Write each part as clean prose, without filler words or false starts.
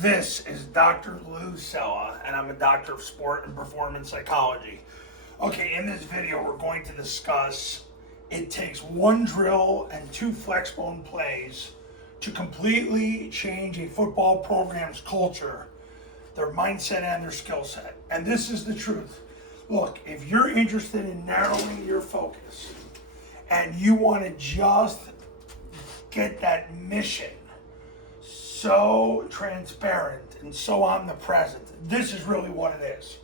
This is Dr. Lou Sella, and I'm a doctor of sport and performance psychology. Okay, in this video, we're going to discuss it takes one drill and two flexbone plays to completely change a football program's culture, their mindset, and their skill set. And this is the truth. Look, if you're interested in narrowing your focus and you want to just get that mission so transparent and so omnipresent, this is really what it is.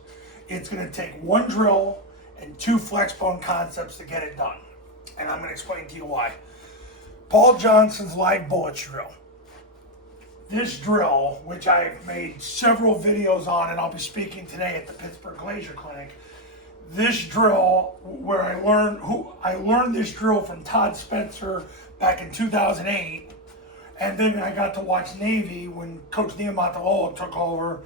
It's going to take one drill and two flexbone concepts to get it done. And I'm going to explain to you why. Paul Johnson's live bullets drill. This drill, which I've made several videos on, and I'll be speaking today at the Pittsburgh Glacier Clinic. This drill, where I learned this drill from Todd Spencer back in 2008. And then I got to watch Navy when Coach Niamataloa took over,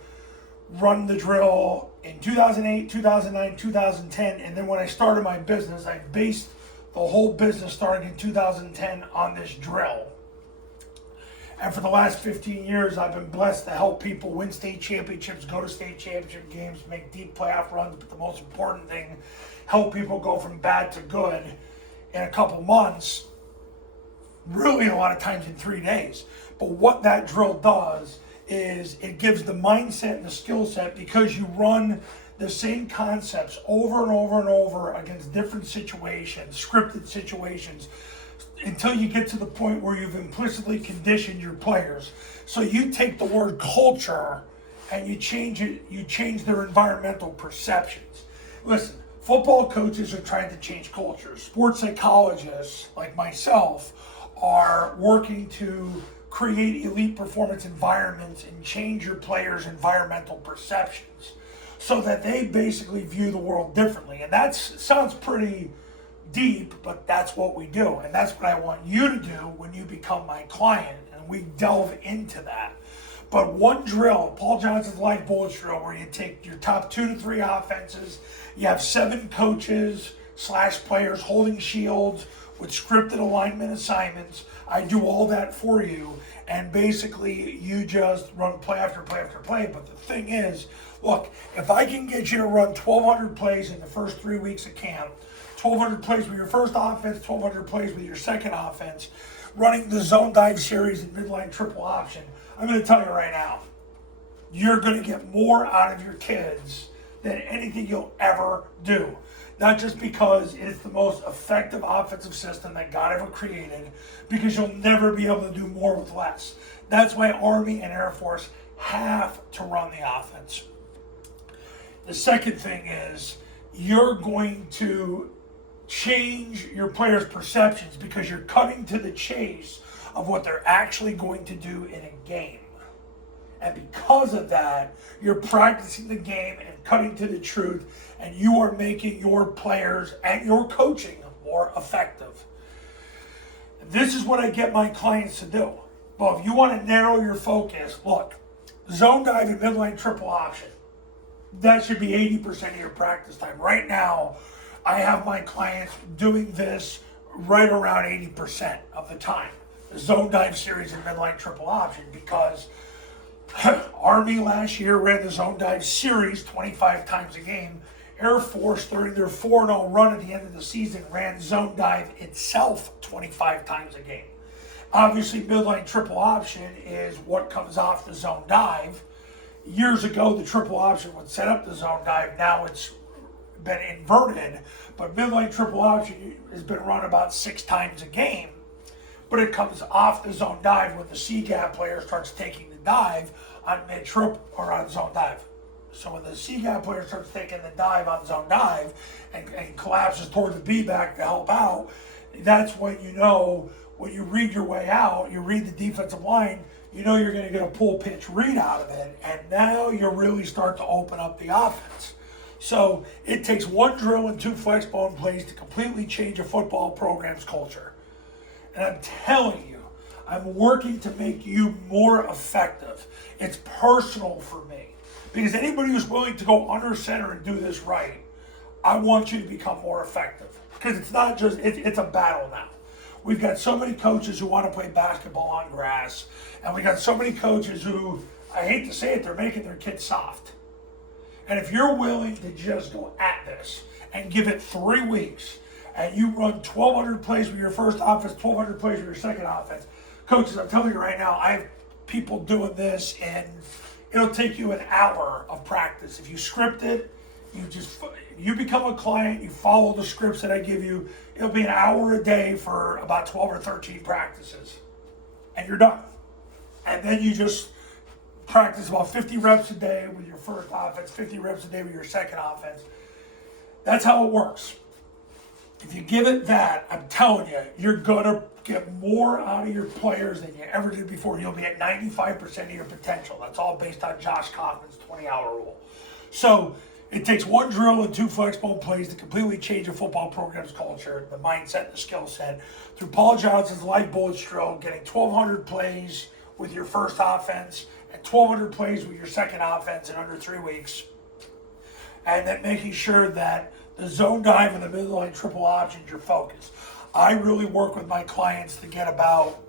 run the drill in 2008, 2009, 2010. And then when I started my business, I based the whole business starting in 2010 on this drill. And for the last 15 years, I've been blessed to help people win state championships, go to state championship games, make deep playoff runs. But the most important thing, help people go from bad to good in a couple months. Really, a lot of times in 3 days. But what that drill does is it gives the mindset and the skill set, because you run the same concepts over and over and over against different situations, scripted situations, until you get to the point where you've implicitly conditioned your players. So you take the word culture and you change it, you change their environmental perceptions. Listen, football coaches are trying to change cultures. Sports psychologists like myself are working to create elite performance environments and change your players' environmental perceptions so that they basically view the world differently. And that sounds pretty deep, but that's what we do. And that's what I want you to do when you become my client, and we delve into that. But one drill, Paul Johnson's live bullets drill, where you take your top 2 to 3 offenses, you have 7 coaches / players holding shields with scripted alignment assignments. I do all that for you, and basically you just run play after play after play. But the thing is, look, if I can get you to run 1,200 plays in the first 3 weeks of camp, 1,200 plays with your first offense, 1,200 plays with your second offense, running the zone dive series and midline triple option, I'm going to tell you right now, you're going to get more out of your kids than anything you'll ever do. Not just because it's the most effective offensive system that God ever created, because you'll never be able to do more with less. That's why Army and Air Force have to run the offense. The second thing is you're going to change your players' perceptions because you're cutting to the chase of what they're actually going to do in a game. And because of that, you're practicing the game and cutting to the truth, and you are making your players and your coaching more effective. This is what I get my clients to do. But if you want to narrow your focus, look, zone dive and midline triple option, that should be 80% of your practice time. Right now, I have my clients doing this right around 80% of the time. The zone dive series and midline triple option, because Army last year ran the zone dive series 25 times a game. Air Force, during their 4-0 run at the end of the season, ran zone dive itself 25 times a game. Obviously, midline triple option is what comes off the zone dive. Years ago, the triple option would set up the zone dive. Now it's been inverted, but midline triple option has been run about 6 times a game. But it comes off the zone dive when the C-gap player starts taking the dive on mid-trip or on zone dive. So when the C-gap player starts taking the dive on zone dive and collapses toward the B-back to help out, that's when you know, when you read your way out, you read the defensive line, you know you're going to get a pull pitch read out of it, and now you really start to open up the offense. So it takes one drill and 2 flexbone plays to completely change a football program's culture. And I'm telling you, I'm working to make you more effective. It's personal for me. Because anybody who's willing to go under center and do this right, I want you to become more effective. Because it's not just, it's a battle now. We've got so many coaches who want to play basketball on grass, and we got so many coaches who, I hate to say it, they're making their kids soft. And if you're willing to just go at this and give it 3 weeks, and you run 1,200 plays with your first offense, 1,200 plays with your second offense, coaches, I'm telling you right now, I have people doing this, and it'll take you an hour of practice. If you script it, you become a client, you follow the scripts that I give you, it'll be an hour a day for about 12 or 13 practices, and you're done. And then you just practice about 50 reps a day with your first offense, 50 reps a day with your second offense. That's how it works. If you give it that, I'm telling you, you're going to get more out of your players than you ever did before. You'll be at 95% of your potential. That's all based on Josh Kaufman's 20-hour rule. So it takes 1 drill and 2 Flexbone plays to completely change a football program's culture, the mindset, and the skill set. Through Paul Johnson's Life Bullets drill, getting 1,200 plays with your first offense and 1,200 plays with your second offense in under 3 weeks. And then making sure that the zone dive and the midline triple options your focus. I really work with my clients to get about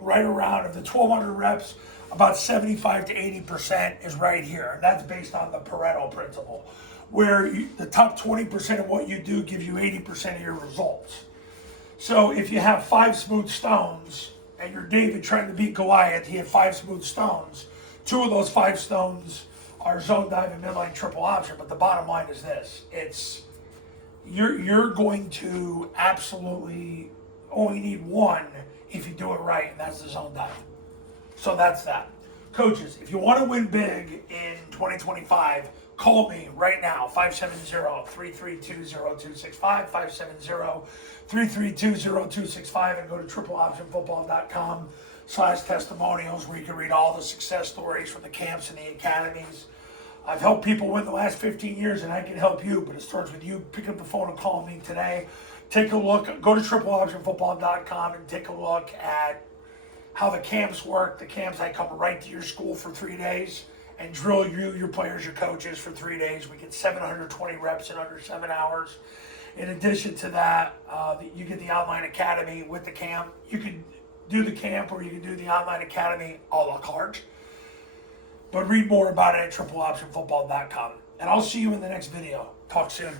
right around of the 1,200 reps, about 75 to 80% is right here. And that's based on the Pareto principle, where the top 20% of what you do gives you 80% of your results. So if you have 5 smooth stones and you're David trying to beat Goliath, he had 5 smooth stones. 2 of those 5 stones are zone dive and midline triple option. But the bottom line is this: you're going to absolutely only need 1 if you do it right, and that's the zone dive. So that's that. Coaches, if you want to win big in 2025, call me right now, 570-332-0265, 570-332-0265, and go to tripleoptionfootball.com/testimonials, where you can read all the success stories from the camps and the academies. I've helped people win the last 15 years, and I can help you, but it starts with you. Pick up the phone and call me today. Take a look. Go to tripleoptionfootball.com and take a look at how the camps work. The camps, I come right to your school for 3 days and drill you, your players, your coaches for 3 days. We get 720 reps in under 7 hours. In addition to that, you get the online academy with the camp. You can do the camp or you can do the online academy a la carte. But read more about it at tripleoptionfootball.com. And I'll see you in the next video. Talk soon.